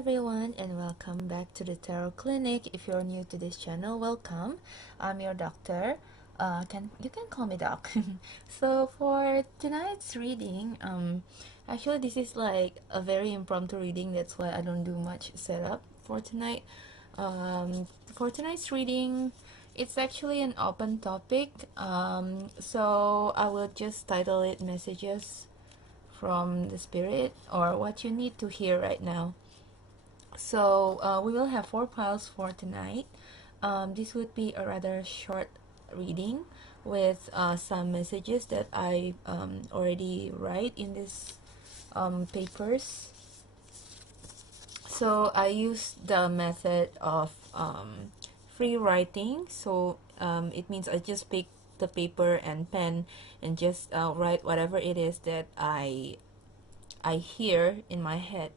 everyone, and welcome back to the Tarot Clinic. If you're new to this channel, welcome. I'm your doctor. You can call me Doc. So for tonight's reading, actually this is like a very impromptu reading. That's why I don't do much setup for tonight. For tonight's reading, it's actually an open topic. So I will just title it "Messages from the Spirit" or "What you need to hear right now." So we will have 4 piles for tonight. This would be a rather short reading with some messages that I already write in this papers. So I use the method of free writing. So it means I just pick the paper and pen and just write whatever it is that I hear in my head.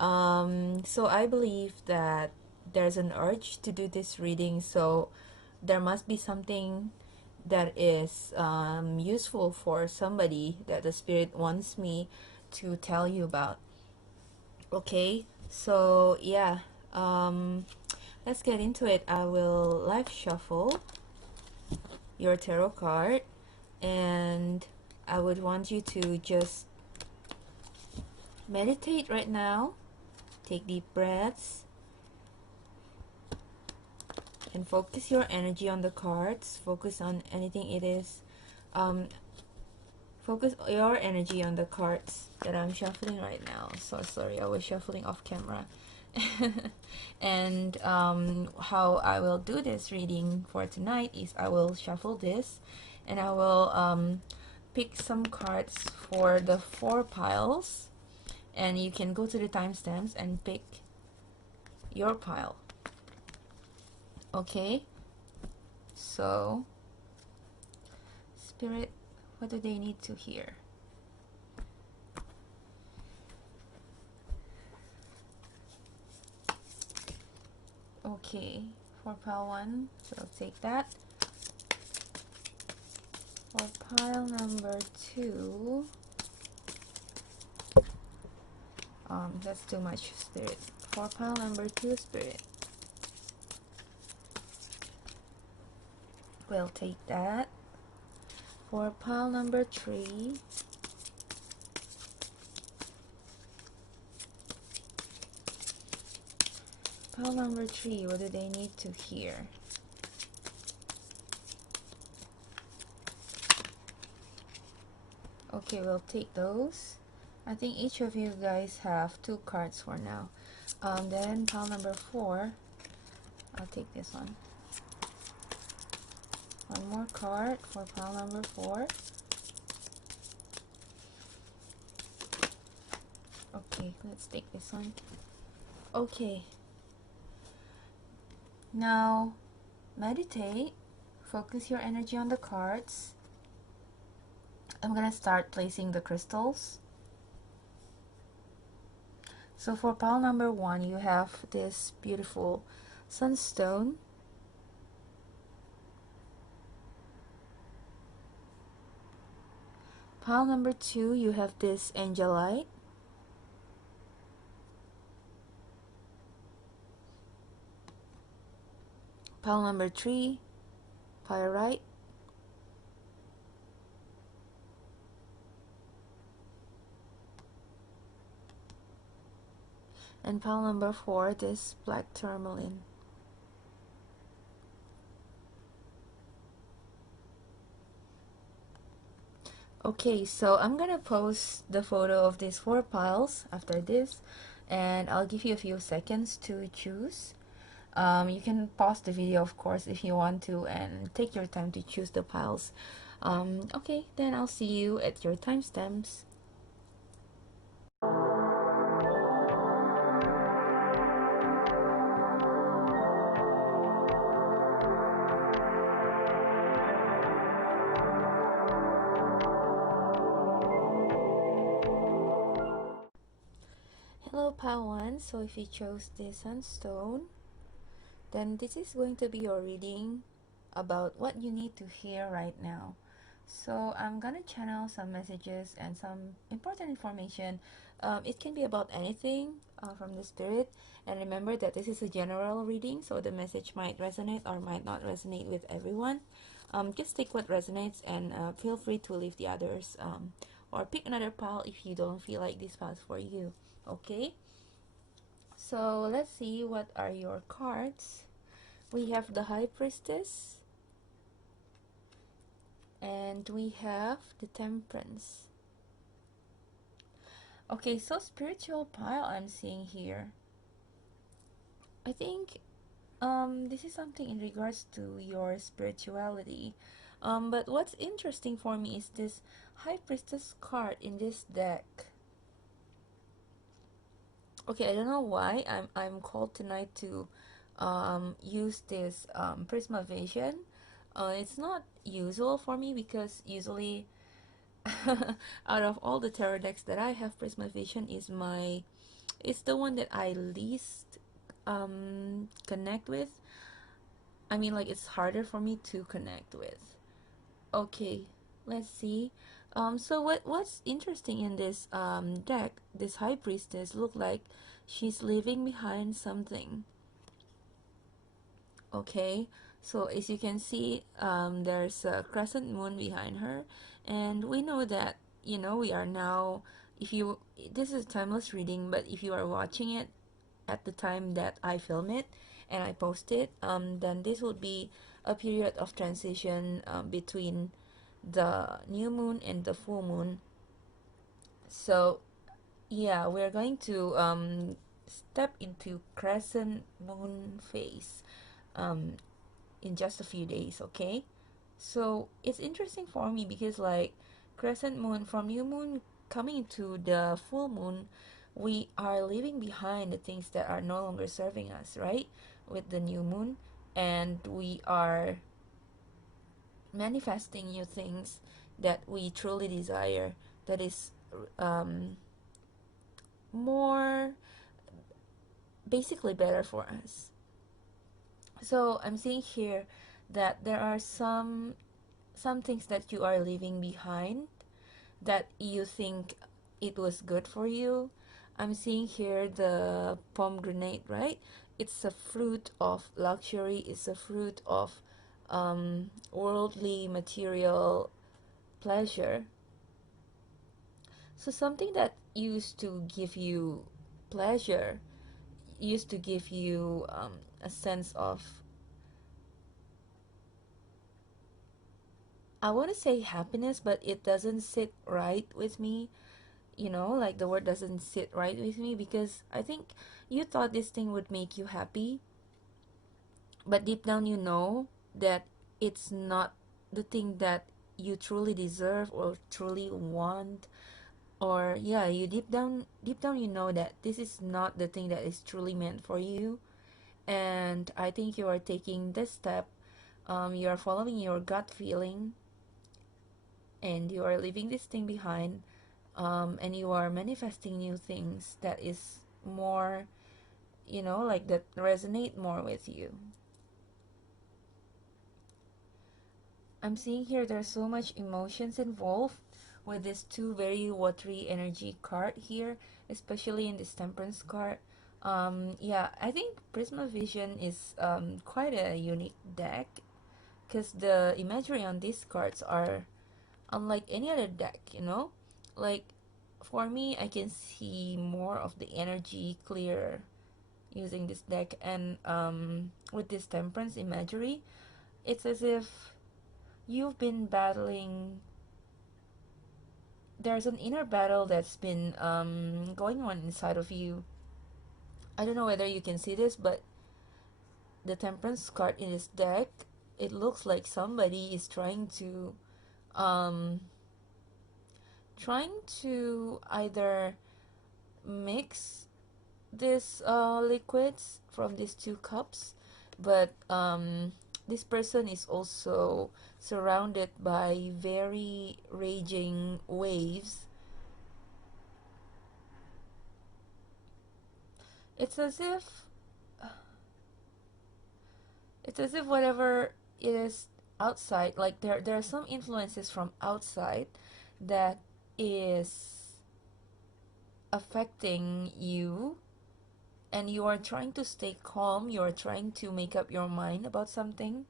So I believe that there's an urge to do this reading, so there must be something that is useful for somebody that the Spirit wants me to tell you about. Okay, so yeah, let's get into it. I will live shuffle your tarot card, and I would want you to just meditate right now. Take deep breaths and focus your energy on the cards. Focus on anything it is. Focus your energy on the cards that I'm shuffling right now. So sorry, I was shuffling off camera. And how I will do this reading for tonight is I will shuffle this and I will pick some cards for the 4 piles. And you can go to the timestamps and pick your pile. Okay, so Spirit, what do they need to hear? Okay, for pile 1, we'll take that. For pile number 2, that's too much, Spirit. For pile number 2, Spirit, we'll take that. For pile number 3, pile number 3, what do they need to hear? Okay, we'll take those. I think each of you guys have 2 cards for now. Then pile number 4, I'll take this one. One more card for pile number 4. Okay, let's take this one. Okay. Now, meditate. Focus your energy on the cards. I'm gonna start placing the crystals. So for pile number 1, you have this beautiful Sunstone. Pile number 2, you have this Angelite. Pile number 3, Pyrite. And pile number 4, this black Tourmaline. Okay, so I'm gonna post the photo of these 4 piles after this, and I'll give you a few seconds to choose. You can pause the video, of course, if you want to, and take your time to choose the piles. Okay, then I'll see you at your timestamps. Hello, pile 1. So if you chose this Sunstone, then this is going to be your reading about what you need to hear right now. So I'm gonna channel some messages and some important information. It can be about anything from the spirit. And remember that this is a general reading, so the message might resonate or might not resonate with everyone. Just take what resonates and feel free to leave the others, or pick another pile if you don't feel like this pile is for you. Okay? So let's see what are your cards. We have the High Priestess, and we have the Temperance. Okay, so spiritual pile I'm seeing here. I think this is something in regards to your spirituality. But what's interesting for me is this High Priestess card in this deck. Okay, I don't know why I'm called tonight to use this Prisma Vision. It's not usual for me because usually out of all the tarot decks that I have, Prisma Vision is it's the one that I least connect with. I mean, like, it's harder for me to connect with. Okay, let's see. So what's interesting in this deck, this High Priestess look like she's leaving behind something. Okay, so as you can see, there's a crescent moon behind her, and we know that, you know, we are now, if you, this is a timeless reading, but if you are watching it at the time that I film it and I post it, then this would be a period of transition between the new moon and the full moon. So yeah, we're going to step into crescent moon phase um, in just a few days. Okay, so it's interesting for me because, like, crescent moon from new moon coming into the full moon, we are leaving behind the things that are no longer serving us, right? With the new moon, and we are manifesting new things that we truly desire, that is um, more basically better for us. So I'm seeing here that there are some things that you are leaving behind that you think it was good for you. I'm seeing here the pomegranate, right? It's a fruit of luxury, it's a fruit of worldly material pleasure. So something that used to give you pleasure, used to give you a sense of, I want to say happiness, but it doesn't sit right with me. You know, like, the word doesn't sit right with me because I think you thought this thing would make you happy, but deep down you know that it's not the thing that you truly deserve or truly want. Or yeah, you deep down you know that this is not the thing that is truly meant for you. And I think you are taking this step, you are following your gut feeling, and you are leaving this thing behind, and you are manifesting new things that is more, you know, like, that resonate more with you. I'm seeing here there's so much emotions involved with this two very watery energy card here, especially in this temperance card. Yeah, I think Prisma Vision is quite a unique deck because the imagery on these cards are unlike any other deck, you know? Like, for me, I can see more of the energy clearer using this deck, and with this temperance imagery, it's as if you've been battling, there's an inner battle that's been going on inside of you. I don't know whether you can see this, but the temperance card in this deck, it looks like somebody is um trying to either mix this liquids from these two cups, but this person is also surrounded by very raging waves. It's as if whatever it is outside, like there are some influences from outside that is affecting you, and you are trying to stay calm, you are trying to make up your mind about something,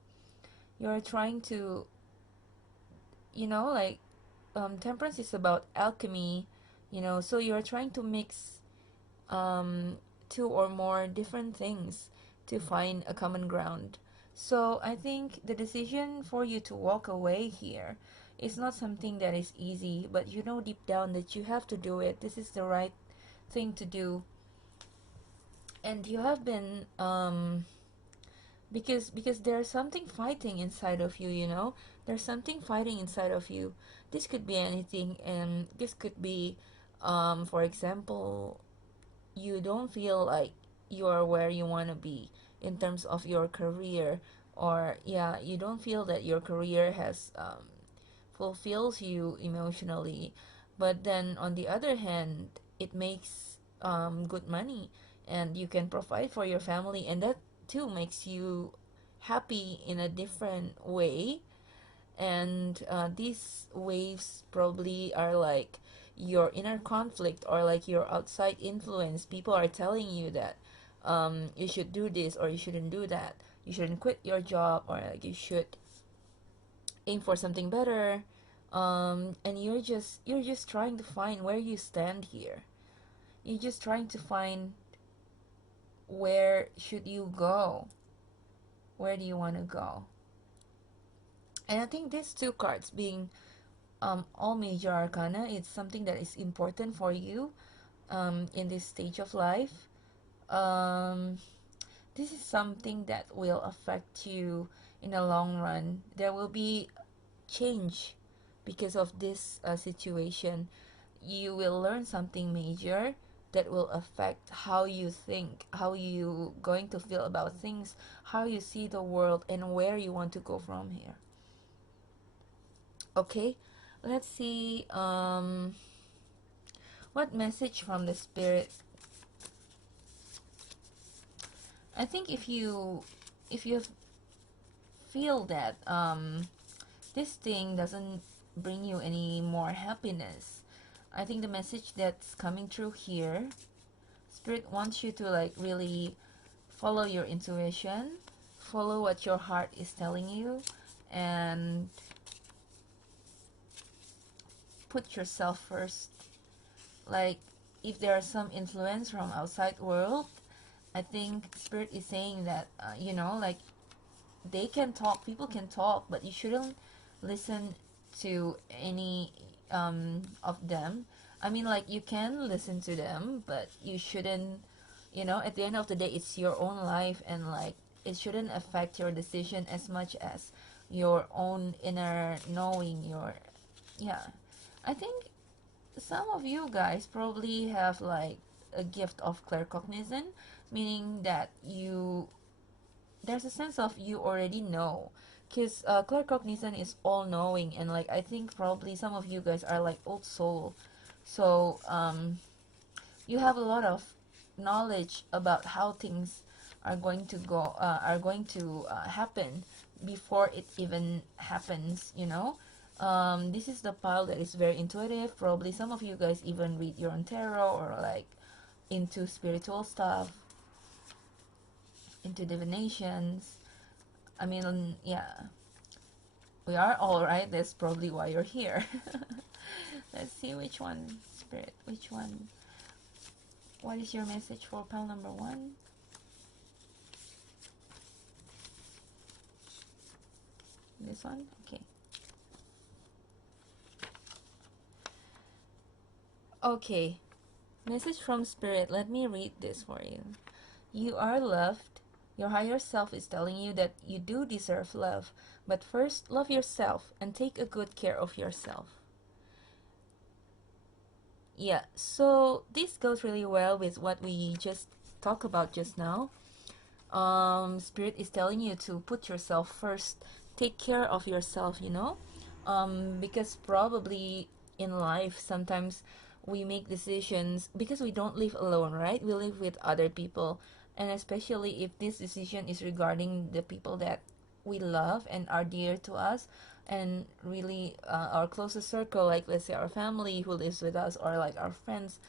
you are trying to, like, temperance is about alchemy, so you're trying to mix two or more different things to find a common ground. So I think the decision for you to walk away here is not something that is easy, but you know deep down that you have to do it. This is the right thing to do. And you have been because there's something fighting inside of you, there's something fighting inside of you. This could be anything, and this could be, for example, you don't feel like you are where you want to be in terms of your career, or yeah, you don't feel that your career has fulfills you emotionally, but then on the other hand, it makes good money, and you can provide for your family, and that too makes you happy in a different way. And these waves probably are like your inner conflict, or like your outside influence. People are telling you that you should do this or you shouldn't do that, you shouldn't quit your job, or like you should aim for something better. And you're just trying to find where you stand here. You're just trying to find where should you go, where do you want to go. And I think these two cards being all major arcana, it's something that is important for you in this stage of life. um, this is something that will affect you in the long run. There will be change because of this situation. You will learn something major that will affect how you think, how you going to feel about things, how you see the world, and where you want to go from here. Okay, let's see what message from the spirit. I think if you feel that this thing doesn't bring you any more happiness, I think the message that's coming through here, spirit wants you to like really follow your intuition, follow what your heart is telling you, and put yourself first. Like, if there are some influence from outside world, I think spirit is saying that like, they can talk, people can talk, but you shouldn't listen to any of them. I mean, like, you can listen to them, but you shouldn't, at the end of the day, it's your own life, and like, it shouldn't affect your decision as much as your own inner knowing. Yeah, I think some of you guys probably have like a gift of claircognizance, meaning that there's a sense of you already know, because claircognizance is all knowing, and like, I think probably some of you guys are like old soul, so you have a lot of knowledge about how things are going to go, happen before it even happens. This is the pile that is very intuitive. Probably some of you guys even read your own tarot, or like into spiritual stuff, into divinations. I mean, yeah, we are all right. That's probably why you're here. Let's see which one, spirit. Which one? What is your message for pile number 1? This one? Okay. Okay. Message from spirit. Let me read this for you. You are loved. Your higher self is telling you that you do deserve love, but first love yourself and take a good care of yourself. Yeah, so this goes really well with what we just talked about just now. Spirit is telling you to put yourself first, take care of yourself, because probably in life sometimes we make decisions because we don't live alone, right? We live with other people, and especially if this decision is regarding the people that we love and are dear to us, and really our closest circle, like let's say our family who lives with us, or like our friends,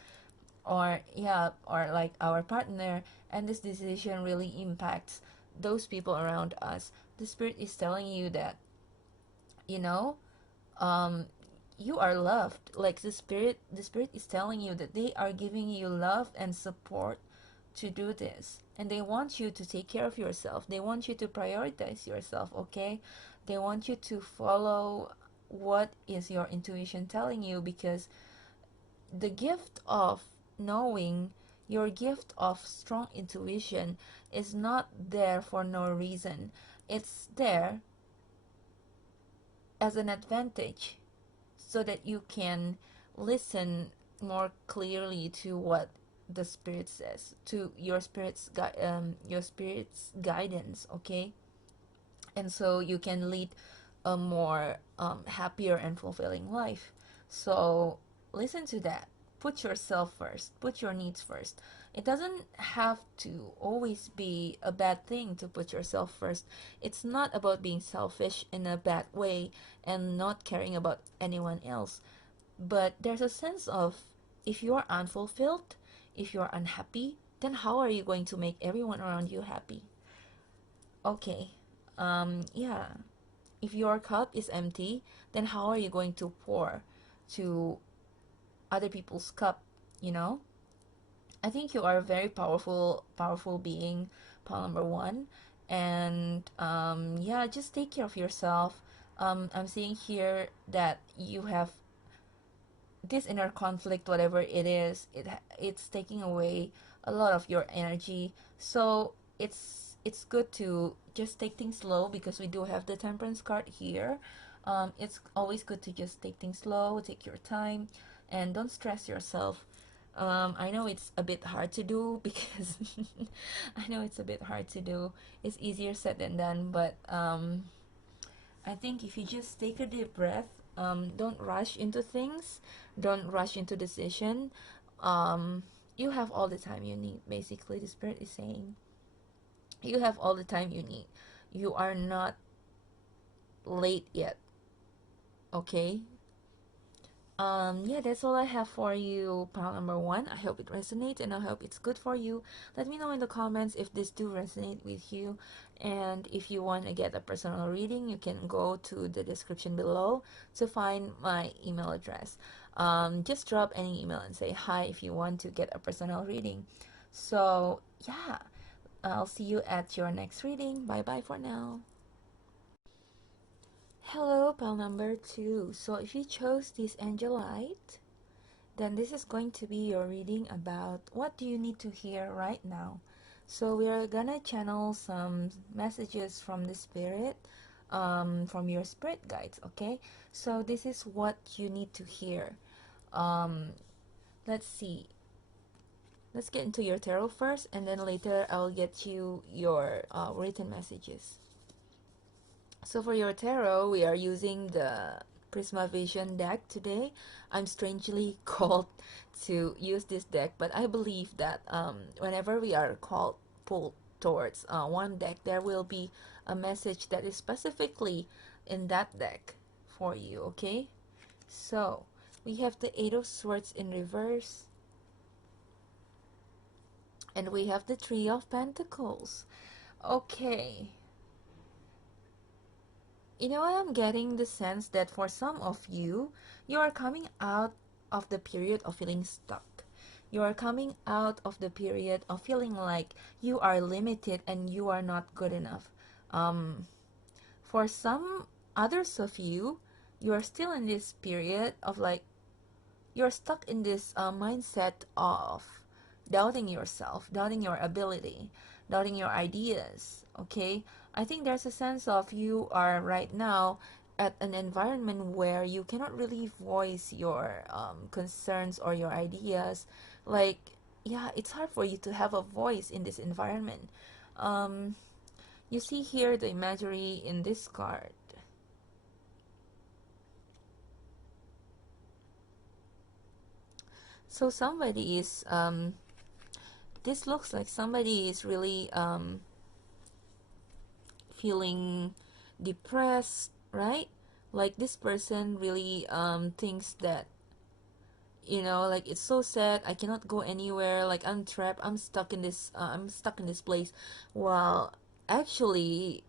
or yeah, or like our partner, and this decision really impacts those people around us. The spirit is telling you that, you know, um you are loved. Like the spirit is telling you that they are giving you love and support to do this, and they want you to take care of yourself. They want you to prioritize yourself, okay? They want you to follow what is your intuition telling you, because the gift of knowing, your gift of strong intuition, is not there for no reason. It's there as an advantage, so that you can listen more clearly to what the spirit says, to your spirit's guidance, okay? And so you can lead a more happier and fulfilling life. So listen to that. Put yourself first. Put your needs first. It doesn't have to always be a bad thing to put yourself first. It's not about being selfish in a bad way and not caring about anyone else. But there's a sense of, if you are unfulfilled, if you're unhappy, then how are you going to make everyone around you happy? Okay. Yeah. If your cup is empty, then how are you going to pour to other people's cup, you know? I think you are a very powerful being, pile number one. And yeah, just take care of yourself. I'm seeing here that you have this inner conflict, whatever it is. It's taking away a lot of your energy. So it's good to just take things slow, because we do have the temperance card here. It's always good to just take things slow, take your time, and don't stress yourself. I know it's a bit hard to do because I know it's a bit hard to do. It's easier said than done, but I think if you just take a deep breath, don't rush into things, don't rush into decision. You have all the time you need. Basically, the spirit is saying you have all the time you need. You are not late yet. Okay. Yeah, that's all I have for you, pile number one. I hope it resonates, and I hope it's good for you. Let me know in the comments if this do resonate with you. And if you want to get a personal reading, you can go to the description below to find my email address. Just drop any email and say hi if you want to get a personal reading. So yeah, I'll see you at your next reading. Bye bye for now. Hello, pal number two. So if you chose this Angelite, then this is going to be your reading about what do you need to hear right now. So we are gonna channel some messages from the spirit, from your spirit guides, okay? So this is what you need to hear. Um, let's see. Let's get into your tarot first, and then later I'll get you your written messages. So for your tarot, we are using the Prisma Vision deck today. I'm strangely called to use this deck, but I believe that whenever we are pulled towards one deck, there will be a message that is specifically in that deck for you, okay? So we have the Eight of Swords in reverse, and we have the Three of Pentacles. Okay. You know, I am getting the sense that for some of you, you are coming out of the period of feeling stuck. You are coming out of the period of feeling like you are limited and you are not good enough. For some others of you, you are still in this period of like, you're stuck in this mindset of doubting yourself, doubting your ability, doubting your ideas, okay? I think there's a sense of you are right now at an environment where you cannot really voice your concerns or your ideas. Like, yeah, it's hard for you to have a voice in this environment. You see here the imagery in this card. So somebody is this looks like somebody is really feeling depressed, right? Like this person really thinks that, like it's so sad, I cannot go anywhere, like I'm trapped, I'm stuck in this place. Well, actually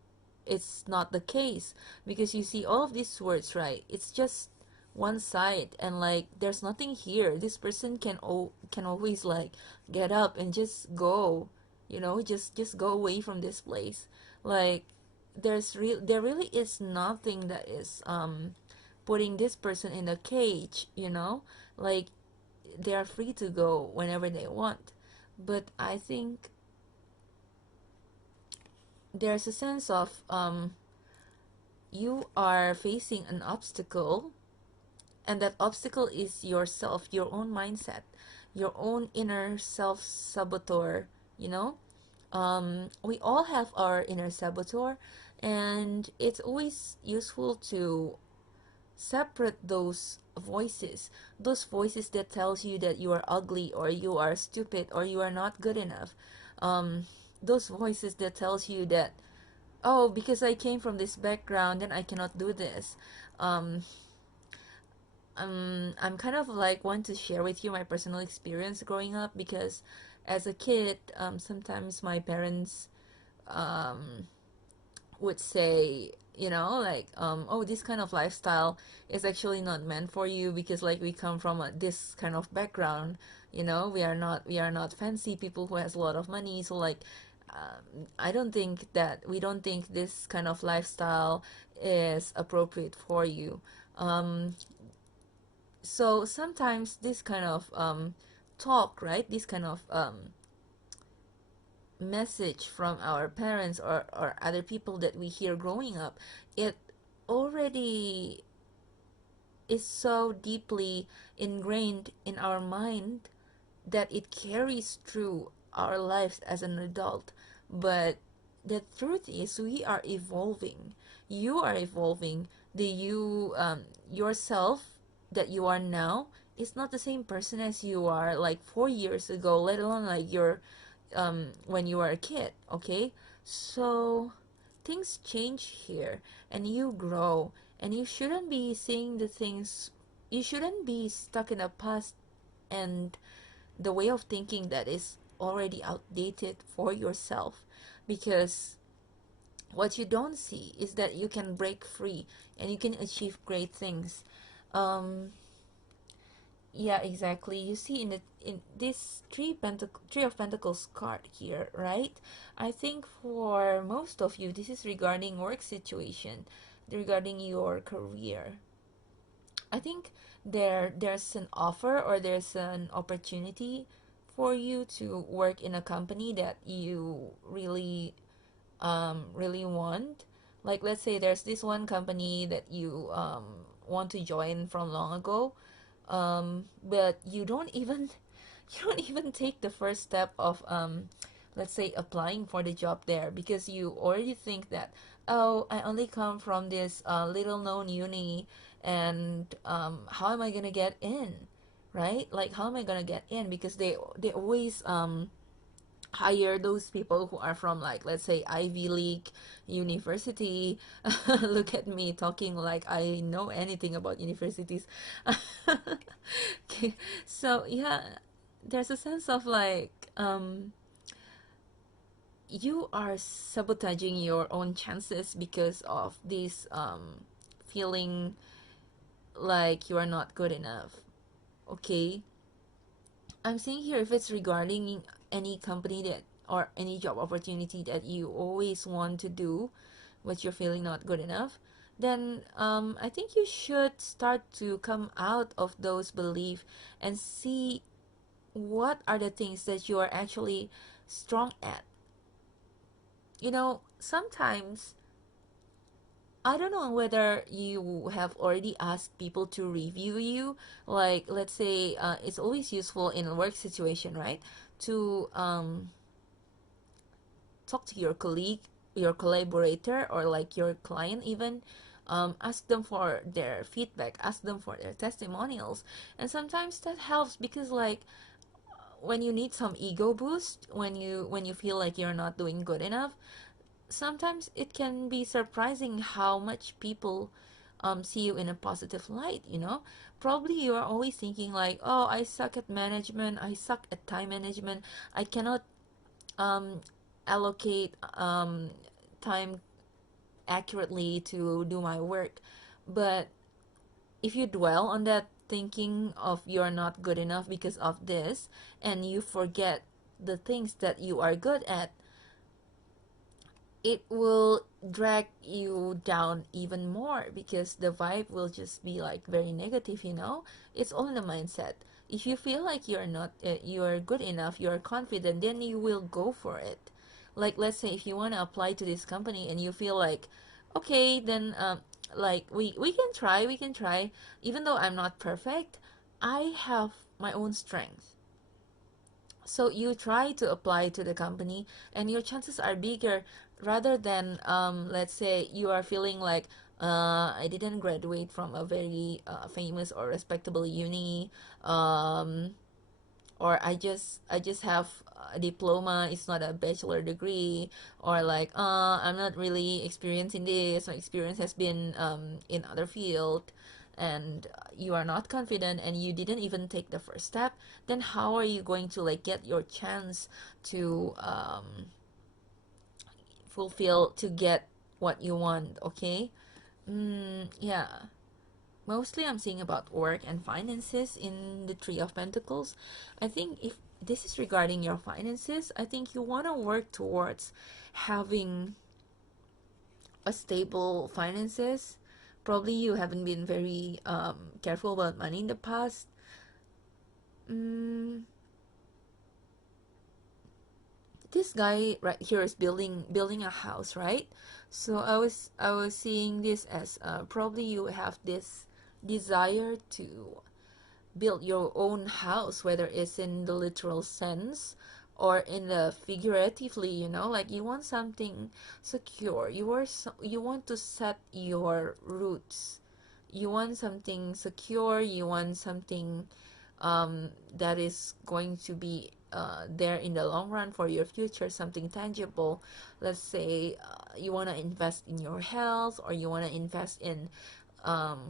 it's not the case, because you see all of these words, right? It's just one side, and like there's nothing here. This person can always like get up and just go, just go away from this place. Like there really is nothing that is putting this person in a cage, like they are free to go whenever they want. But I think there's a sense of you are facing an obstacle, and that obstacle is yourself, your own mindset, your own inner self saboteur, you know we all have our inner saboteur, and it's always useful to separate those voices that tells you that you are ugly, or you are stupid, or you are not good enough. Those voices that tells you that, oh, because I came from this background, then I cannot do this. um, I'm kind of like want to share with you my personal experience growing up, because as a kid, sometimes my parents um, would say, like, oh, this kind of lifestyle is actually not meant for you, because like we come from this kind of background. We are not fancy people who has a lot of money, so like we don't think this kind of lifestyle is appropriate for you. So sometimes this kind of talk, right, this kind of message from our parents, or other people that we hear growing up, it already is so deeply ingrained in our mind that it carries through our lives as an adult. But the truth is, we are evolving. You are evolving. The you yourself that you are now is not the same person as you are like 4 years ago, let alone like your when you were a kid. Okay, so things change here, and you grow, and you shouldn't be seeing the things. You shouldn't be stuck in the past and the way of thinking that is already outdated for yourself, because what you don't see is that you can break free and you can achieve great things. um yeah, exactly. You see in this three of pentacles card here, right? I think for most of you this is regarding work situation, regarding your career. I think there's an offer, or there's an opportunity for you to work in a company that you really want. Like, let's say there's this one company that you want to join from long ago, but you don't even you don't even take the first step of let's say applying for the job there, because you already think that, oh, I only come from this little known uni, and how am I gonna get in, right? Like, how am I gonna get in? Because they always hire those people who are from, like, let's say Ivy League university. Look at me talking like I know anything about universities. Okay, so yeah, there's a sense of like you are sabotaging your own chances because of this feeling like you are not good enough. Okay, I'm seeing here, if it's regarding any company that, or any job opportunity that you always want to do, but you're feeling not good enough, then I think you should start to come out of those beliefs and see what are the things that you are actually strong at. Sometimes, I don't know whether you have already asked people to review you. Like, let's say, it's always useful in a work situation, right? To talk to your colleague, your collaborator, or like your client even. Ask them for their feedback, ask them for their testimonials. And sometimes that helps, because like when you need some ego boost, when you feel like you're not doing good enough, sometimes it can be surprising how much people see you in a positive light, you know. Probably you are always thinking like, oh, I suck at management, I suck at time management, I cannot um, allocate time accurately to do my work. But if you dwell on that thinking of you're not good enough because of this, and you forget the things that you are good at, it will drag you down even more, because the vibe will just be like very negative, you know. It's all in the mindset. If you feel like you're not you're good enough, you're confident, then you will go for it. Like, let's say if you want to apply to this company and you feel like, okay, then like we can try, even though I'm not perfect, I have my own strength. So you try to apply to the company, and your chances are bigger, rather than let's say you are feeling like, I didn't graduate from a very famous or respectable uni, um, or I just have a diploma, it's not a bachelor degree, or like, I'm not really experienced in this, my experience has been in other field, and you are not confident and you didn't even take the first step. Then how are you going to like get your chance to fulfill, to get what you want? Okay. Yeah, mostly I'm seeing about work and finances in the Three of Pentacles. I think if this is regarding your finances, I think you want to work towards having a stable finances. Probably you haven't been very careful about money in the past. mm, this guy right here is building a house, right? So I was seeing this as probably you have this desire to build your own house, whether it's in the literal sense or in the figuratively, you know, like you want something secure. You want to set your roots. You want something secure. You want something that is going to be there in the long run for your future, something tangible. Let's say you want to invest in your health, or you want to invest in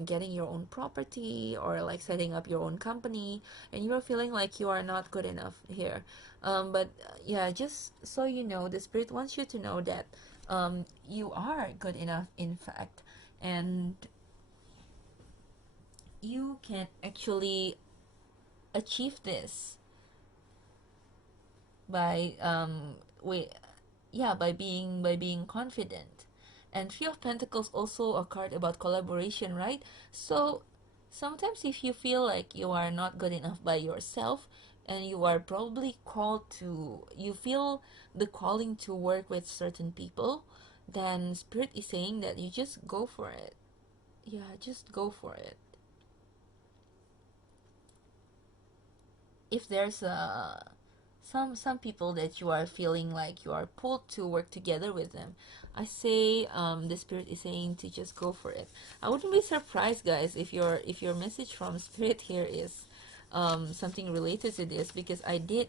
getting your own property, or like setting up your own company, and you're feeling like you are not good enough here. But yeah, just so you know, the spirit wants you to know that you are good enough, in fact, and you can actually achieve this by wait yeah, by being confident. And Three of Pentacles also a card about collaboration, right? So sometimes if you feel like you are not good enough by yourself, and you are probably called to, you feel the calling to work with certain people, then spirit is saying that you just go for it. Yeah, just go for it. If there's some people that you are feeling like you are pulled to work together with them, I say the spirit is saying to just go for it. I wouldn't be surprised, guys, if your message from spirit here is something related to this, because I did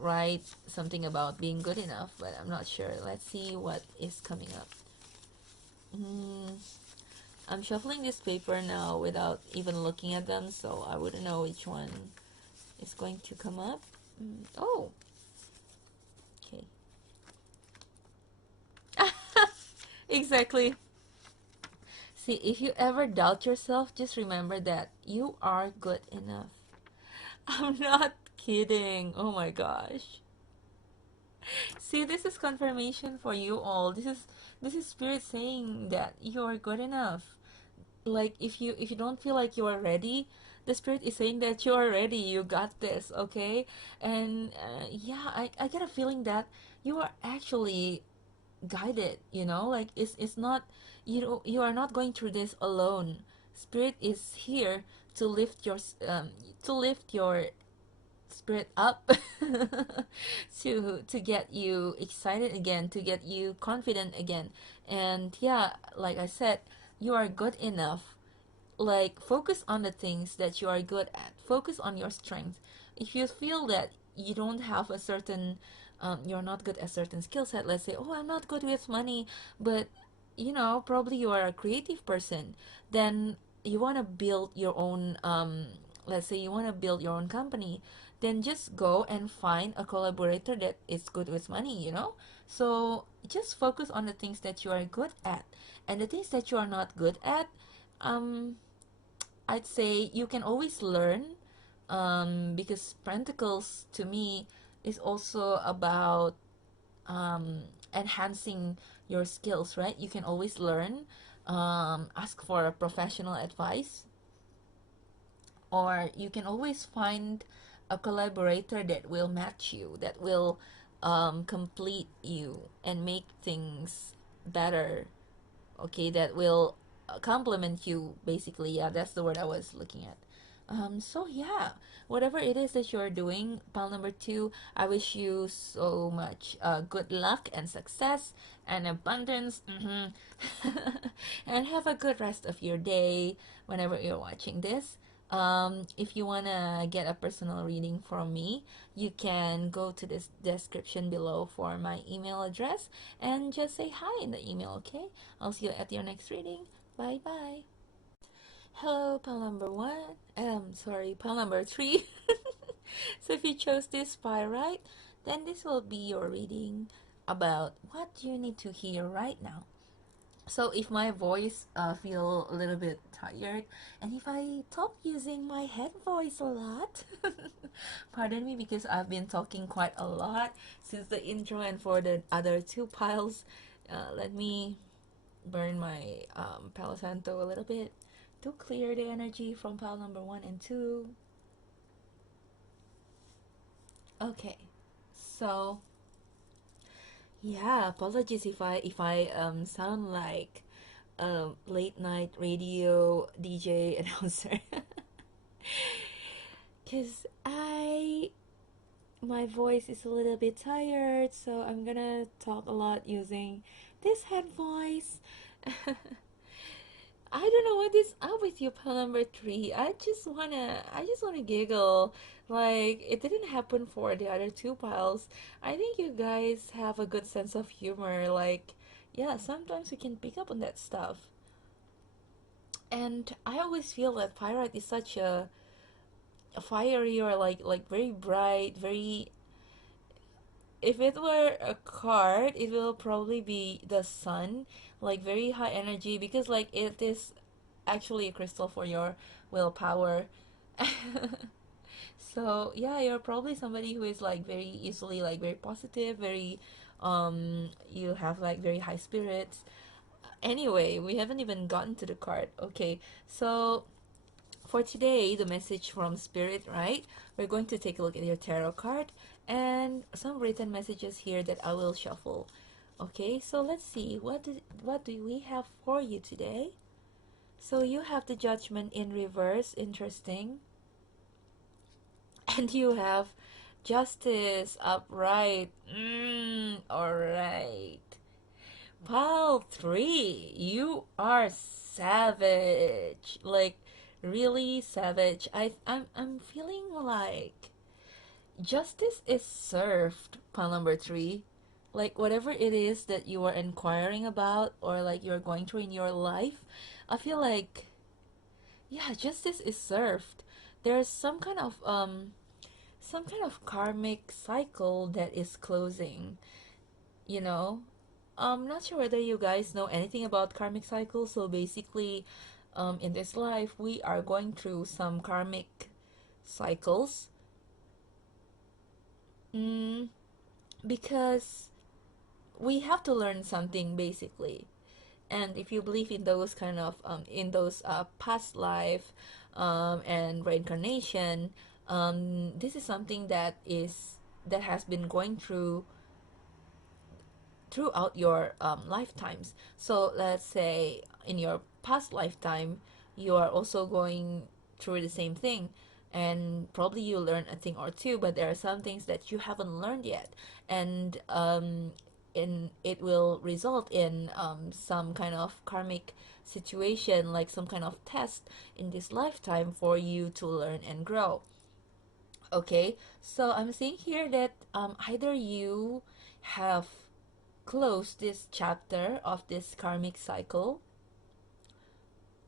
write something about being good enough, but I'm not sure. Let's see what is coming up. mm, I'm shuffling this paper now without even looking at them, so I wouldn't know which one is going to come up. Oh, okay. Exactly. See, if you ever doubt yourself, just remember that you are good enough. I'm not kidding. Oh my gosh. See, this is confirmation for you all. This is spirit saying that you are good enough. Like, if you don't feel like you are ready, the spirit is saying that you are ready. You got this, okay? And yeah, I get a feeling that you are actually guided, you know, like it's not, you are not going through this alone. Spirit is here to lift your to lift your spirit up, to get you excited again, to get you confident again. And yeah, like I said, you are good enough. Like, focus on the things that you are good at, focus on your strengths. If you feel that you don't have a certain you're not good at certain skill set. Let's say, oh, I'm not good with money, but probably you are a creative person. Then you want to build your own let's say you want to build your own company, then just go and find a collaborator that is good with money. So just focus on the things that you are good at, and the things that you are not good at, um I'd say you can always learn, because Pentacles to me is also about enhancing your skills, right? You can always learn, ask for a professional advice, or you can always find a collaborator that will match you, that will complete you and make things better, okay, that will complement you, basically. Yeah, that's the word I was looking at. So yeah, whatever it is that you're doing, pile number two, I wish you so much good luck and success and abundance. And have a good rest of your day whenever you're watching this. If you want to get a personal reading from me, you can go to this description below for my email address and just say hi in the email, okay? I'll see you at your next reading. Bye bye. Hello, pile number one. Sorry, pile number three. So if you chose this Pyrite, then this will be your reading about what you need to hear right now. So if my voice feel a little bit tired, and if I talk using my head voice a lot, pardon me, because I've been talking quite a lot since the intro. And for the other two piles, let me burn my Palo Santo a little bit to clear the energy from pile number one and two. Okay, so yeah, apologies if I sound like a late night radio DJ announcer. Cause my voice is a little bit tired, so I'm gonna talk a lot using this head voice. I don't know what is up with you, pal number three. I just wanna giggle. Like it didn't happen for the other two piles. I think you guys have a good sense of humor. Like, yeah, sometimes we can pick up on that stuff. And I always feel that Pyrite is such a fiery, or like very bright, very. If it were a card, it will probably be the sun, like very high energy, because like it is actually a crystal for your willpower. So yeah, you're probably somebody who is like very easily, like very positive, very you have like very high spirits. Anyway, we haven't even gotten to the card. Okay, so for today, the message from Spirit, right? We're going to take a look at your tarot card and some written messages here that I will shuffle. Okay, so let's see, what do we have for you today? So you have the Judgment in reverse, interesting. And you have Justice upright. Alright. Pile 3, you are savage. Like, really savage. I'm feeling like justice is served, pile number 3. Like, whatever it is that you are inquiring about, or like you're going through in your life, I feel like, yeah, justice is served. There's some kind of karmic cycle that is closing, you know. I'm not sure whether you guys know anything about karmic cycles. So basically, in this life, we are going through some karmic cycles. Mm, because we have to learn something, basically. And if you believe in those kind of in those past life, and reincarnation, this is something that has been going throughout your lifetimes. So let's say in your past lifetime, you are also going through the same thing, and probably you learn a thing or two, but there are some things that you haven't learned yet, and it will result in some kind of karmic situation, like some kind of test in this lifetime for you to learn and grow. Okay, so I'm seeing here that either you have closed this chapter of this karmic cycle,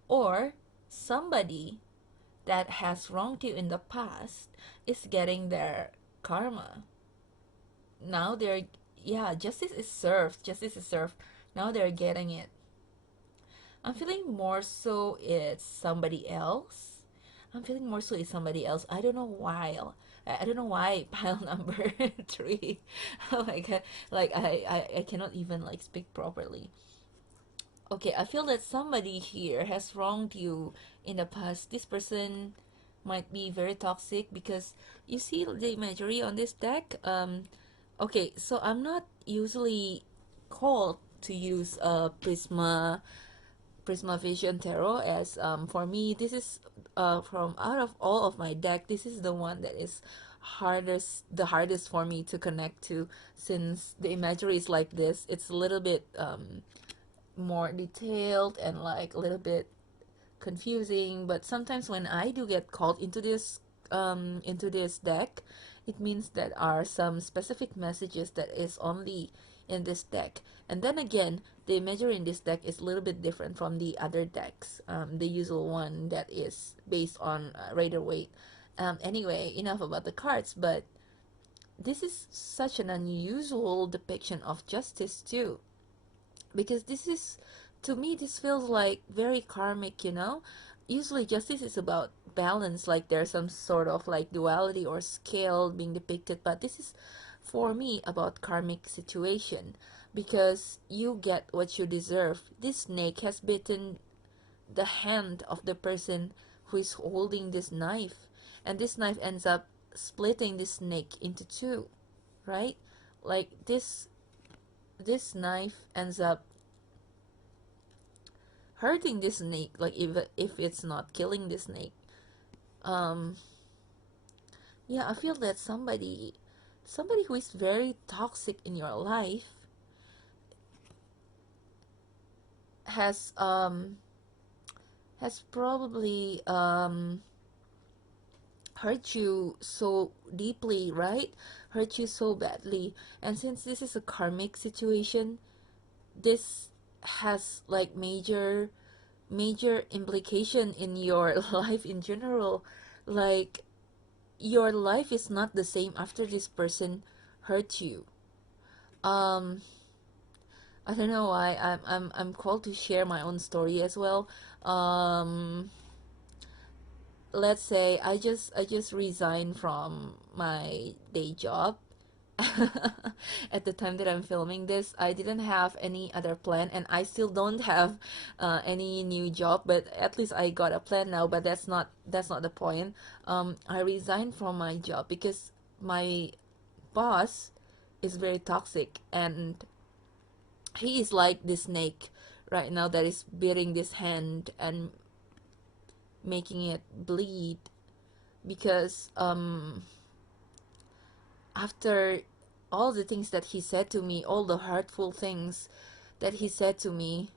or somebody that has wronged you in the past is getting their karma. Now they're, yeah, justice is served. Now they're getting it. I'm feeling more so it's somebody else. I'm feeling more so it's somebody else. I don't know why. I don't know why pile number three. Like, I cannot even like speak properly. Okay, I feel that somebody here has wronged you in the past. This person might be very toxic because you see the imagery on this deck. Okay, so I'm not usually called to use Prisma Vision Tarot, as for me this is from out of all of my deck, this is the one that is hardest for me to connect to, since the imagery is like this. It's a little bit more detailed and like a little bit confusing, but sometimes when I do get called into this deck, it means that are some specific messages that is only in this deck. And then again, the imagery in this deck is a little bit different from the other decks, the usual one that is based on Raider weight. Anyway, enough about the cards, but this is such an unusual depiction of justice too, because this is, to me this feels like very karmic, you know. Usually justice is about balance, like there's some sort of like duality or scale being depicted, but this is for me about karmic situation, because you get what you deserve. This snake has bitten the hand of the person who is holding this knife, and this knife ends up splitting the snake into two, right? Like this knife ends up hurting this snake, like if it's not killing the snake. um yeah, I feel that somebody who is very toxic in your life has probably hurt you so deeply, right? Hurt you so badly. And since this is a karmic situation, this has like major implication in your life in general. Like, your life is not the same after this person hurt you. um I don't know why I'm called to share my own story as well. um let's say I just resigned from my day job. At the time that I'm filming this, I didn't have any other plan, and I still don't have any new job, but at least I got a plan now. But that's not the point. I resigned from my job because my boss is very toxic, and he is like this snake right now that is beating this hand and making it bleed, because after all the things that he said to me, all the hurtful things that he said to me,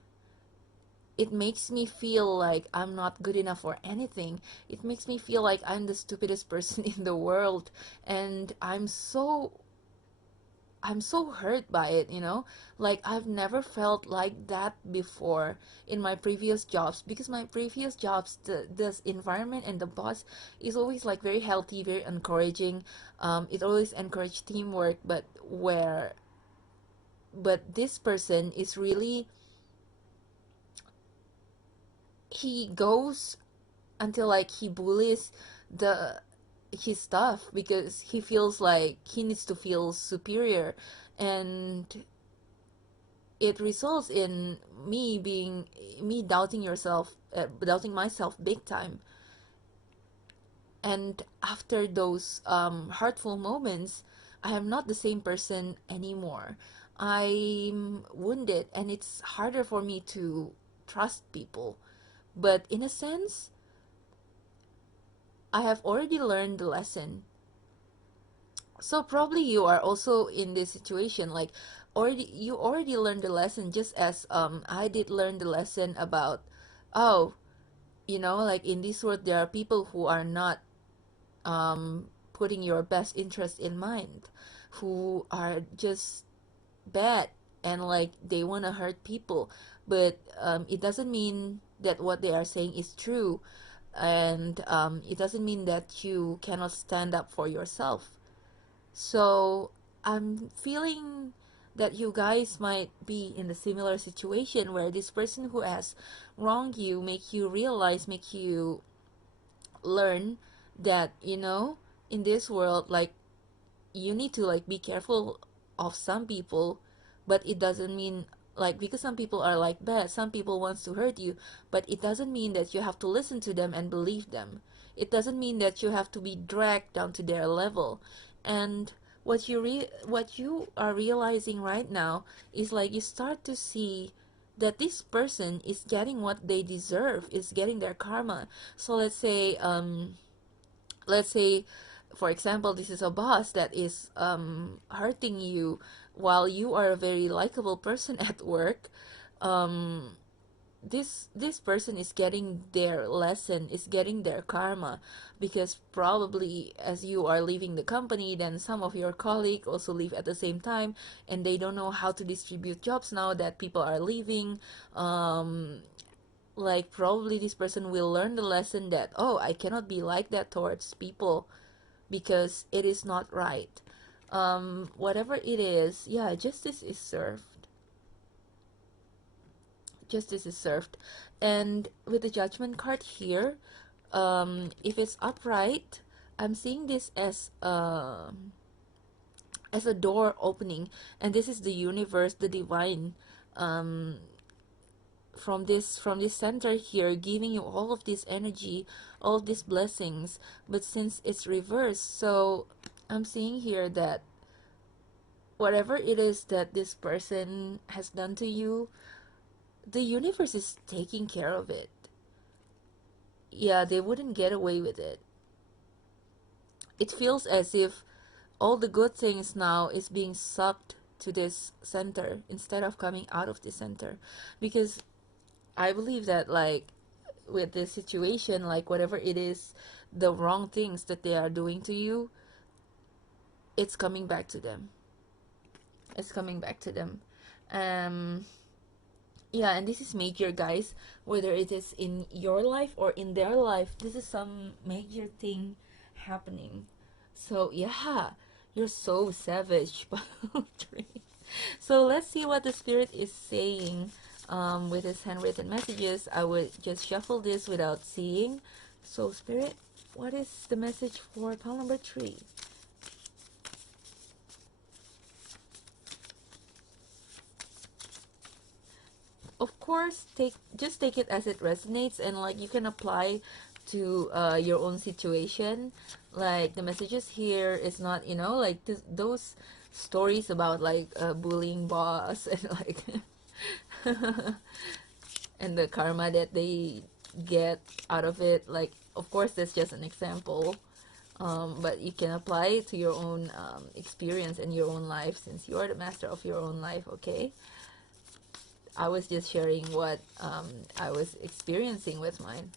it makes me feel like I'm not good enough for anything. It makes me feel like I'm the stupidest person in the world, and I'm so hurt by it, you know? Like, I've never felt like that before in my previous jobs, because my previous jobs, the environment and the boss is always like very healthy, very encouraging. It always encouraged teamwork, but this person is really, he goes until like he bullies the his stuff because he feels like he needs to feel superior, and it results in me doubting myself big time. And after those hurtful moments, I am not the same person anymore. I'm wounded, and it's harder for me to trust people. But in a sense, I have already learned the lesson. So probably you are also in this situation, like you already learned the lesson, just as I did learn the lesson about, oh, like in this world there are people who are not putting your best interest in mind, who are just bad and like they want to hurt people, but it doesn't mean that what they are saying is true, and it doesn't mean that you cannot stand up for yourself. So I'm feeling that you guys might be in a similar situation where this person who has wronged you make you realize, make you learn that, you know, in this world, like, you need to like be careful of some people, but it doesn't mean, like, because some people are like bad, some people wants to hurt you, but it doesn't mean that you have to listen to them and believe them. It doesn't mean that you have to be dragged down to their level. And what you are realizing right now is like you start to see that this person is getting what they deserve, is getting their karma. So let's say for example, this is a boss that is hurting you while you are a very likable person at work. um, this person is getting their lesson, is getting their karma, because probably as you are leaving the company, then some of your colleagues also leave at the same time, and they don't know how to distribute jobs now that people are leaving. Like, probably this person will learn the lesson that, oh, I cannot be like that towards people because it is not right. Whatever it is, yeah, justice is served. Justice is served. And with the judgment card here, if it's upright, I'm seeing this as a door opening, and this is the universe, the divine, um, from this center here, giving you all of this energy, all of these blessings. But since it's reversed, so I'm seeing here that whatever it is that this person has done to you, the universe is taking care of it. Yeah, they wouldn't get away with it. It feels as if all the good things now is being sucked to this center instead of coming out of the center. Because I believe that, like, with this situation, like, whatever it is, the wrong things that they are doing to you, it's coming back to them. It's coming back to them. Um, yeah, and this is major, guys. Whether it is in your life or in their life, this is some major thing happening. So yeah, you're so savage, boundary. So let's see what the spirit is saying with his handwritten messages. I would just shuffle this without seeing. So spirit, what is the message for pile number 3? Of course, take it as it resonates, and like you can apply to your own situation. Like, the messages here is not, you know, like those stories about like bullying boss and like and the karma that they get out of it. Like, of course, that's just an example. But you can apply it to your own experience and your own life, since you are the master of your own life. Okay, I was just sharing what I was experiencing with mine.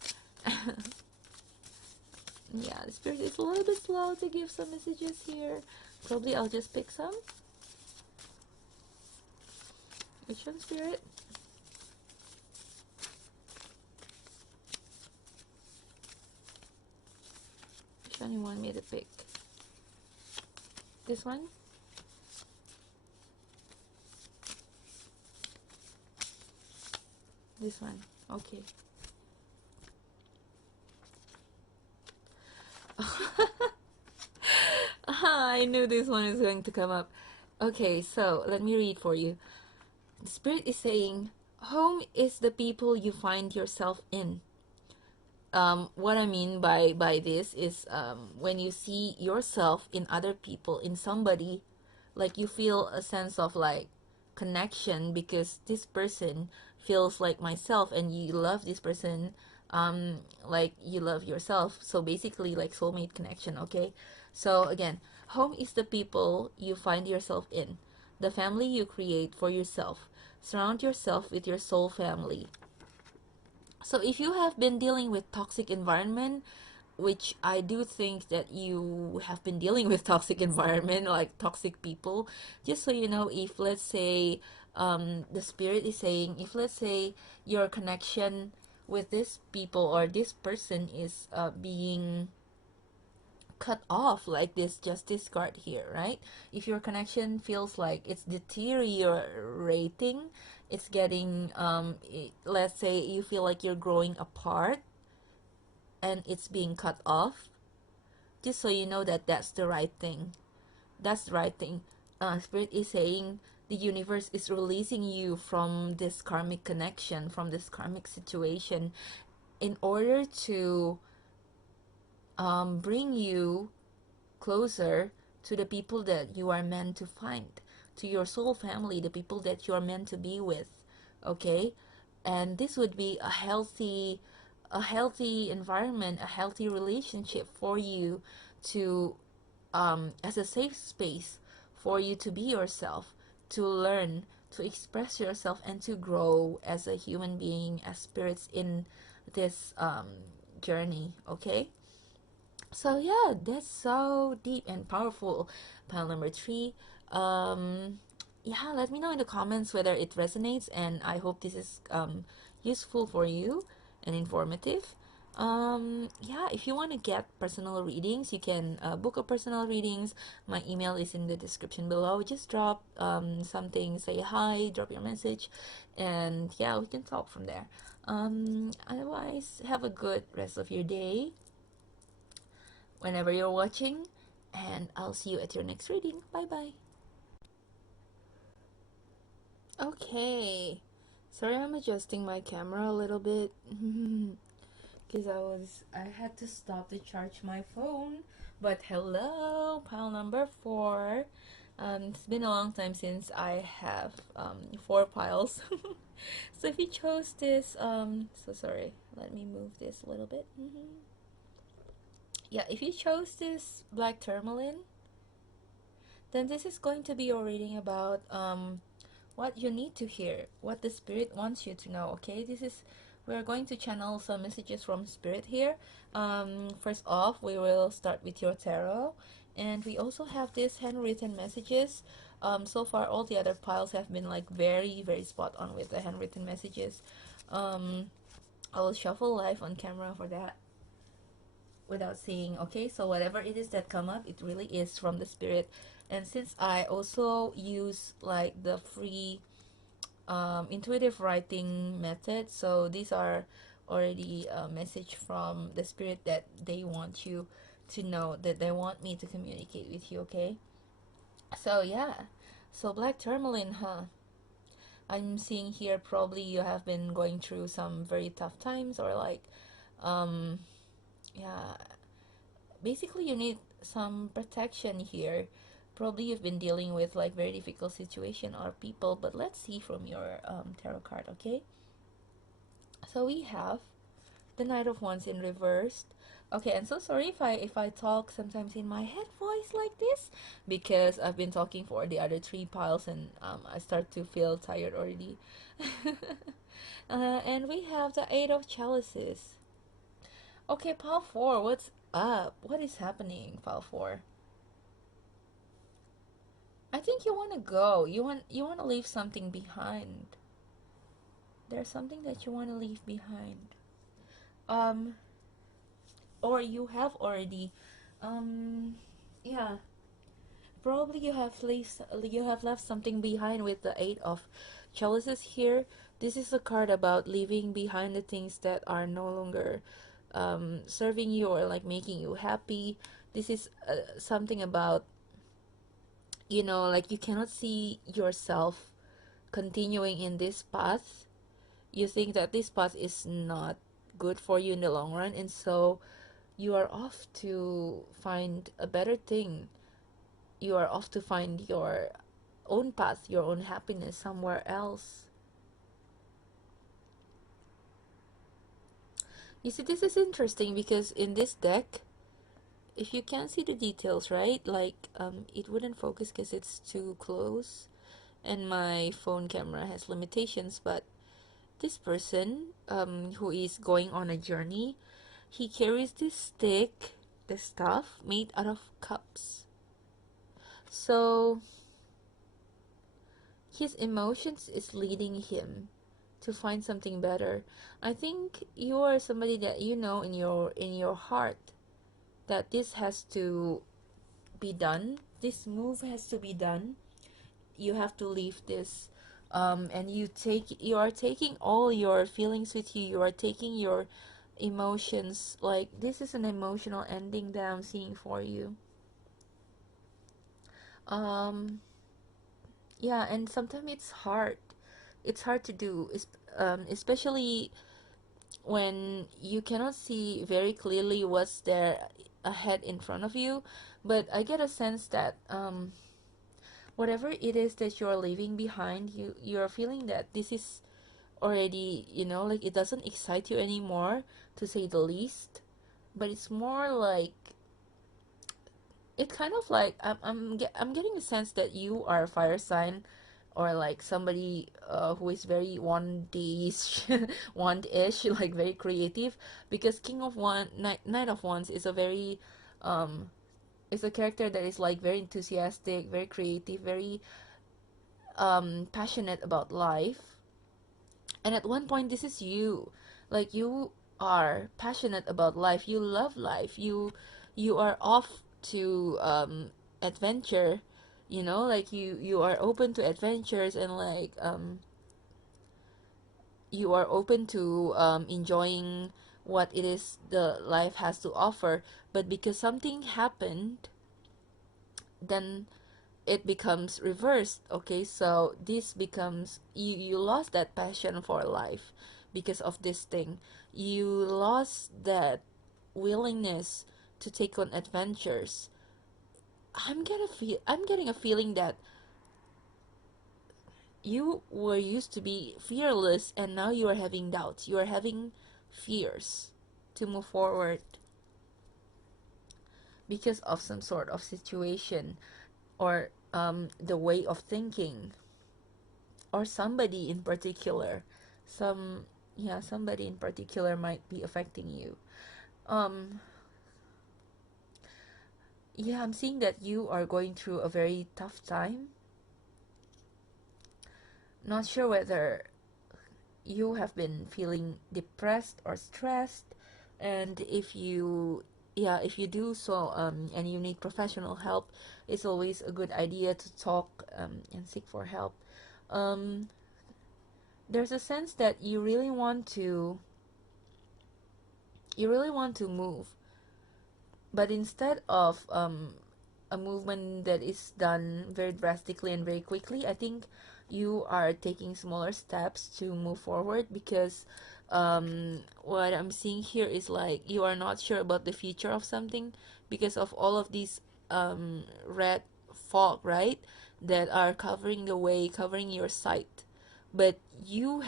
Yeah, the spirit is a little bit slow to give some messages here. Probably I'll just pick some. Which one, spirit? Which one you want me to pick? This one? This one. Okay. I knew this one is going to come up. Okay, so let me read for you. The spirit is saying, home is the people you find yourself in. What I mean by this is when you see yourself in other people, in somebody, like you feel a sense of like connection because this person feels like myself, and you love this person like you love yourself. So basically, like soulmate connection. Okay, so again, home is the people you find yourself in, the family you create for yourself. Surround yourself with your soul family. So if you have been dealing with toxic environment, which I do think that you have been dealing with toxic environment, like toxic people. Just so you know, if let's say the spirit is saying, if let's say your connection with this people or this person is being cut off, like this justice card here, right? If your connection feels like it's deteriorating, it's getting let's say you feel like you're growing apart and it's being cut off, just so you know that that's the right thing. That's the right thing. Spirit is saying the universe is releasing you from this karmic connection, from this karmic situation, in order to bring you closer to the people that you are meant to find, to your soul family, the people that you are meant to be with. Okay? And this would be a healthy environment, a healthy relationship for you to as a safe space for you to be yourself, to learn, to express yourself, and to grow as a human being, as spirits in this journey. Okay? So yeah, that's so deep and powerful. Pile number 3. Yeah, let me know in the comments whether it resonates, and I hope this is useful for you and informative. Yeah, if you want to get personal readings, you can book a personal readings. My email is in the description below. Just drop something, say hi, drop your message, and yeah, we can talk from there. Otherwise, have a good rest of your day whenever you're watching, and I'll see you at your next reading. Bye bye. Okay, sorry, I'm adjusting my camera a little bit because I had to stop to charge my phone. But hello, pile number 4. It's been a long time since I have 4 piles. So if you chose this, so sorry, let me move this a little bit. Yeah, if you chose this black tourmaline, then this is going to be your reading about what you need to hear, what the spirit wants you to know. Okay, we're going to channel some messages from spirit here. First off, we will start with your tarot, and we also have these handwritten messages. So far all the other piles have been like very very spot on with the handwritten messages. I will shuffle live on camera for that without seeing. Okay, so whatever it is that come up, it really is from the spirit. And since I also use like the free intuitive writing method, so these are already a message from the spirit that they want you to know, that they want me to communicate with you. Okay, so yeah, so black tourmaline, huh? I'm seeing here probably you have been going through some very tough times, or like yeah, basically you need some protection here. Probably you've been dealing with like very difficult situation or people, but let's see from your tarot card. Okay, so we have the Knight of Wands in reversed. Okay, and so sorry if I talk sometimes in my head voice like this, because I've been talking for the other 3 piles, and I start to feel tired already. And we have the Eight of Chalices. Okay, pile 4, what's up? What is happening, pile 4? I think you want to go. You want to leave something behind. There's something that you want to leave behind. Um or you have already yeah, probably you have left something behind with the 8 of chalices here. This is a card about leaving behind the things that are no longer serving you or like making you happy. This is something about, like you cannot see yourself continuing in this path. You think that this path is not good for you in the long run, and so you are off to find a better thing. You are off to find your own path, your own happiness somewhere else. You see, this is interesting because in this deck, if you can't see the details, right, like it wouldn't focus because it's too close and my phone camera has limitations. But this person who is going on a journey, he carries this stick, this stuff made out of cups. So his emotions is leading him to find something better. I think you are somebody that you know in your heart that this has to be done. This move has to be done. You have to leave this, and you are taking all your feelings with you. You are taking your emotions. Like, this is an emotional ending that I'm seeing for you. Um, yeah, and sometimes it's hard. It's hard to do, especially when you cannot see very clearly what's there ahead in front of you. But I get a sense that whatever it is that you're leaving behind, you're feeling that this is already, like, it doesn't excite you anymore, to say the least. But it's more like, it kind of like, I'm getting a sense that you are a fire sign, or like somebody who is very one-ish, one-ish, like very creative, because King of One, Knight of Wands is a very is a character that is like very enthusiastic, very creative, very passionate about life. And at one point, this is you. Like, you are passionate about life. You love life. You are off to adventure. Like, you are open to adventures, and like you are open to enjoying what it is the life has to offer. But because something happened, then it becomes reversed. Okay, so this becomes, you lost that passion for life because of this thing. You lost that willingness to take on adventures. I'm getting a feeling that you were used to be fearless, and now you are having doubts, you are having fears to move forward because of some sort of situation, or the way of thinking, or somebody in particular. some yeah, somebody in particular might be affecting you. um yeah, I'm seeing that you are going through a very tough time. Not sure whether you have been feeling depressed or stressed, and if you, yeah, if you do so, and you need professional help, it's always a good idea to talk, and seek for help. um there's a sense that you really want to move, but instead of a movement that is done very drastically and very quickly, I think you are taking smaller steps to move forward, because what I'm seeing here is like you are not sure about the future of something because of all of these red fog, right, that are covering the way, covering your sight. But you've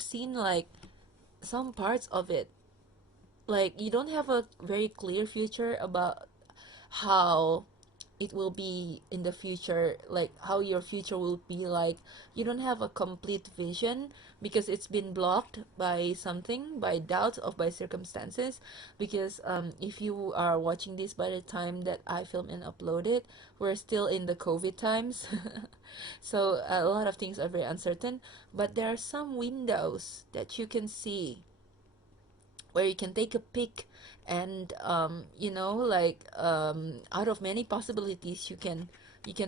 seen like some parts of it. Like, you don't have a very clear future about how it will be in the future, like how your future will be like. You don't have a complete vision because it's been blocked by something, by doubts, or by circumstances. Because if you are watching this by the time that I film and upload it, we're still in the COVID times. So a lot of things are very uncertain, but there are some windows that you can see where you can take a pick, and like, out of many possibilities, you can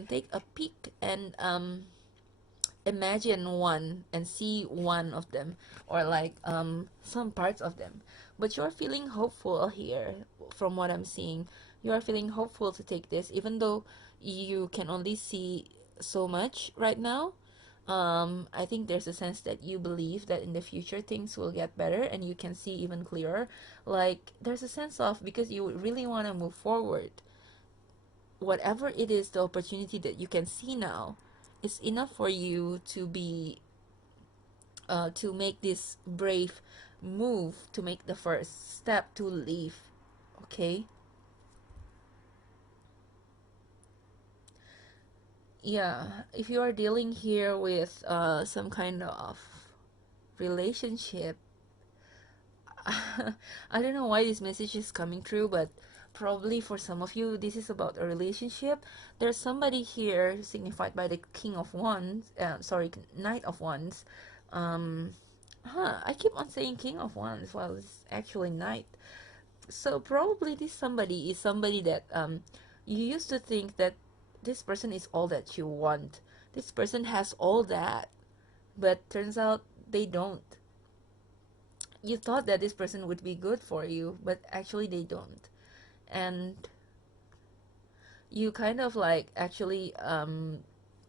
take a peek and imagine one and see one of them, or like some parts of them. But you're feeling hopeful here. From what I'm seeing, you are feeling hopeful to take this, even though you can only see so much right now. I think there's a sense that you believe that in the future things will get better and you can see even clearer. Like, there's a sense of, because you really want to move forward, whatever it is, the opportunity that you can see now is enough for you to be to make this brave move, to make the first step to leave. Okay. Yeah, if you are dealing here with some kind of relationship, I don't know why this message is coming through, but probably for some of you, this is about a relationship. There's somebody here signified by the King of Wands, sorry, Knight of Wands. Um, I keep on saying King of Wands while it's actually Knight. So probably this somebody is somebody that you used to think that this person is all that you want. This person has all that, but turns out they don't. You thought that this person would be good for you, but actually they don't. And you kind of like actually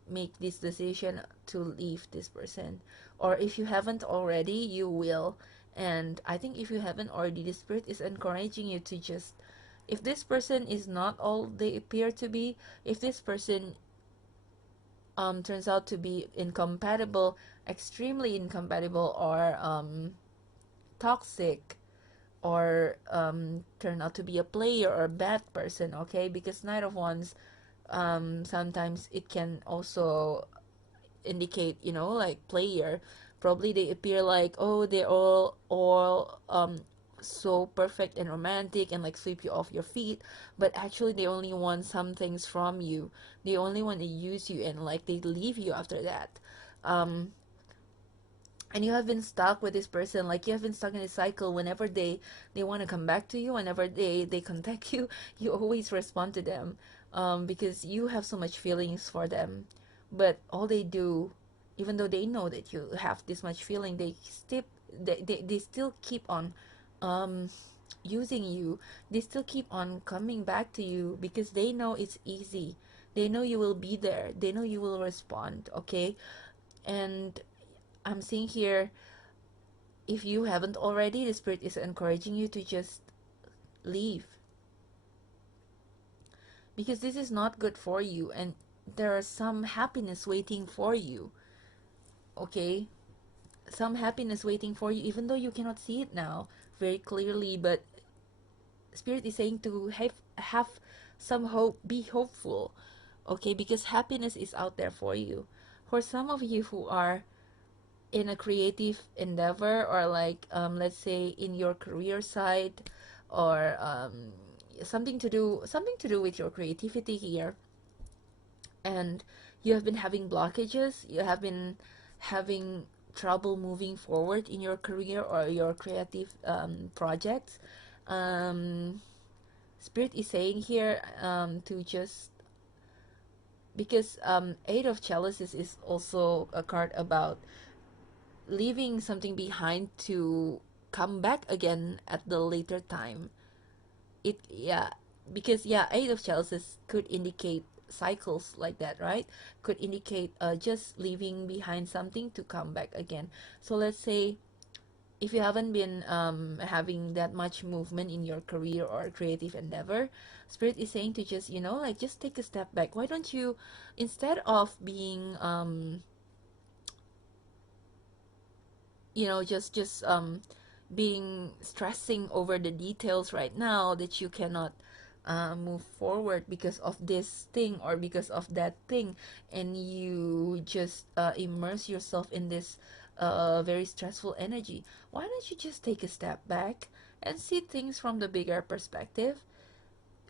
make this decision to leave this person. Or if you haven't already, you will. And I think if you haven't already, the spirit is encouraging you to just, if this person is not all they appear to be, if this person turns out to be incompatible, extremely incompatible, or toxic, or turn out to be a player or a bad person, okay? Because Knight of Wands, sometimes it can also indicate, like player. Probably they appear like, oh, they're all so perfect and romantic and like sweep you off your feet, but actually they only want some things from you. They only want to use you, and like they leave you after that. um and you have been stuck with this person, like you have been stuck in a cycle. Whenever they want to come back to you, whenever they contact you, you always respond to them, because you have so much feelings for them. But all they do, even though they know that you have this much feeling, they still keep on um using you. They still keep on coming back to you because they know it's easy. They know you will be there, they know you will respond, okay? And I'm seeing here, if you haven't already, the spirit is encouraging you to just leave, because this is not good for you, and there are some happiness waiting for you, okay? Some happiness waiting for you, even though you cannot see it now very clearly, but spirit is saying to have some hope, be hopeful, okay? Because happiness is out there for you. For some of you who are in a creative endeavor, or like let's say in your career side, or something to do with your creativity here, and you have been having blockages, you have been having trouble moving forward in your career or your creative projects. um, Spirit is saying here, to just, because Eight of Chalices is also a card about leaving something behind to come back again at the later time. It, yeah, because yeah, Eight of Chalices could indicate cycles like that, right? Could indicate just leaving behind something to come back again. So let's say if you haven't been having that much movement in your career or creative endeavor, spirit is saying to just, like just take a step back. Why don't you, instead of being just being stressing over the details right now, that you cannot move forward because of this thing or because of that thing, and you just immerse yourself in this very stressful energy. Why don't you just take a step back and see things from the bigger perspective?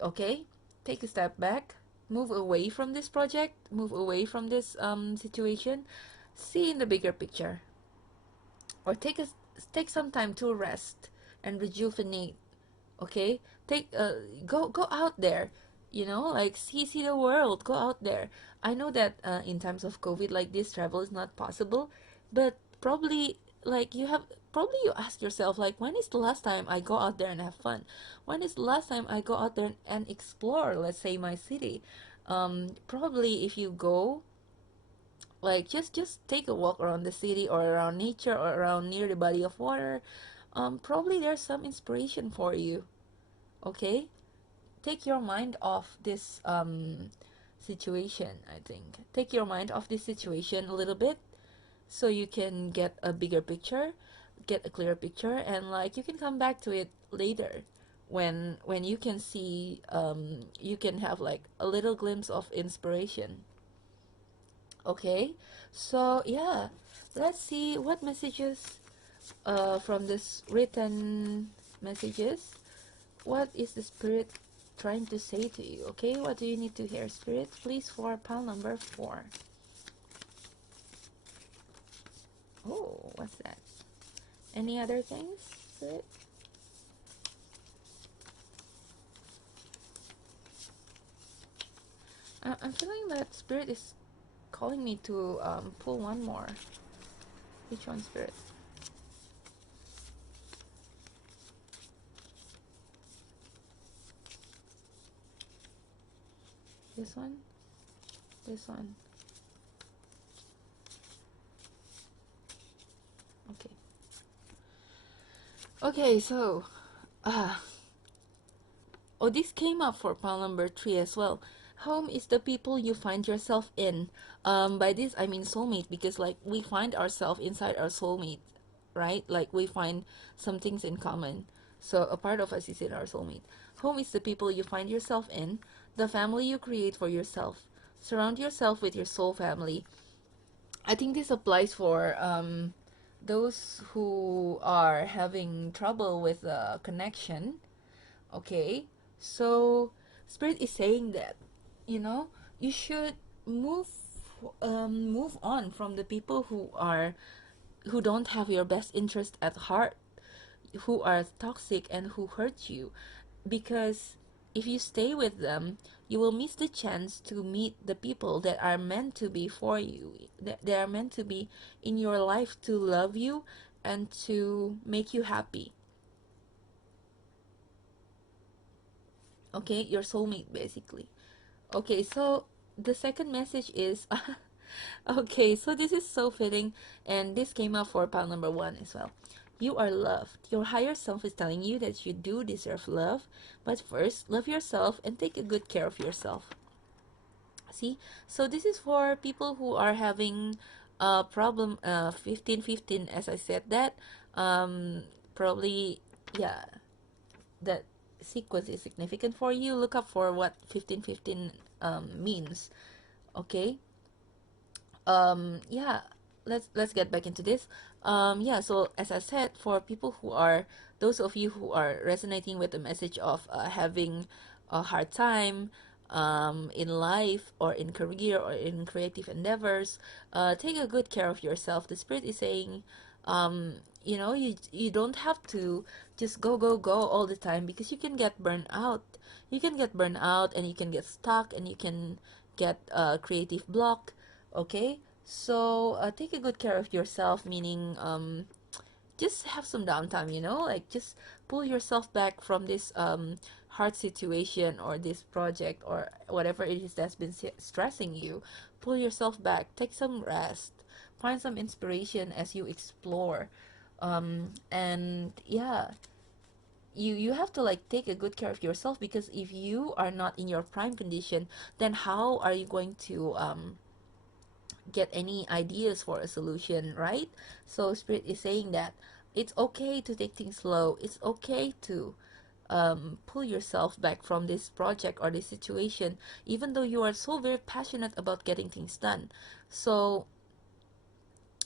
Okay, take a step back, move away from this project, move away from this situation, see in the bigger picture, or take some time to rest and rejuvenate. Okay, take go out there, like see the world, go out there. I know that in times of COVID like this, travel is not possible, but probably, like, you ask yourself, like, when is the last time I go out there and have fun? When is the last time I go out there and explore, let's say, my city? Probably if you go, like, just take a walk around the city or around nature or around near the body of water. Probably there's some inspiration for you. Okay, take your mind off this situation. I think take your mind off this situation a little bit, so you can get a bigger picture, get a clearer picture, and like you can come back to it later, when you can see, you can have like a little glimpse of inspiration. Okay, so yeah, let's see what messages from this written messages, what is the spirit trying to say to you? Okay, what do you need to hear, spirit? Please, for pile number 4. Oh, what's that? Any other things, spirit? I'm feeling that spirit is calling me to pull one more. Which one, spirit? This one? This one? Okay. Okay, so, oh, this came up for pile number 3 as well. Home is the people you find yourself in. By this I mean soulmate, because like we find ourselves inside our soulmate, right? Like we find some things in common. So a part of us is in our soulmate. Home is the people you find yourself in, the family you create for yourself. Surround yourself with your soul family. I think this applies for those who are having trouble with connection. Okay, so spirit is saying that, you know, you should move move on from the people who don't have your best interest at heart, who are toxic and who hurt you, because if you stay with them, you will miss the chance to meet the people that are meant to be for you, that they are meant to be in your life, to love you and to make you happy. Okay, your soulmate basically. Okay, so the second message is okay, so this is so fitting, and this came up for pile number 1 as well. You are loved. Your higher self is telling you that you do deserve love, but first, love yourself and take a good care of yourself. See? So this is for people who are having a problem 15-15, as I said that. Probably, yeah, that sequence is significant for you. Look up for what 15-15 means. Okay, yeah, let's get back into this. Yeah, so as I said, for people who are, those of you who are resonating with the message of having a hard time in life or in career or in creative endeavors, take a good care of yourself. The spirit is saying, you know, you don't have to just go all the time, because you can get burned out. You can get burned out, and you can get stuck, and you can get a creative block. Okay, so take a good care of yourself, meaning just have some downtime, you know, like just pull yourself back from this hard situation or this project or whatever it is that's been stressing you. Pull yourself back, take some rest, find some inspiration as you explore. And yeah, you have to like take a good care of yourself, because if you are not in your prime condition, then how are you going to get any ideas for a solution, right? So spirit is saying that it's okay to take things slow. It's okay to pull yourself back from this project or this situation, even though you are so very passionate about getting things done. So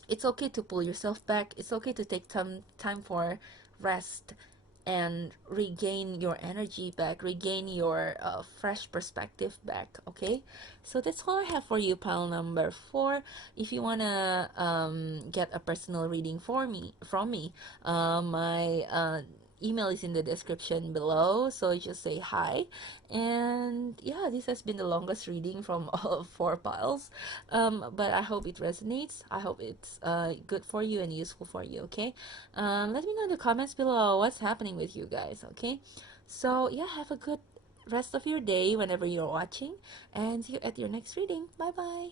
it's okay to pull yourself back. It's okay to take time for rest and regain your energy back, regain your fresh perspective back. Okay, so that's all I have for you, pile number 4. If you wanna get a personal reading from me, my email is in the description below, so just say hi. And yeah, this has been the longest reading from all 4 piles, but I hope it resonates. I hope it's good for you and useful for you. Okay, let me know in the comments below what's happening with you guys. Okay, so yeah, have a good rest of your day whenever you're watching, and see you at your next reading. Bye bye.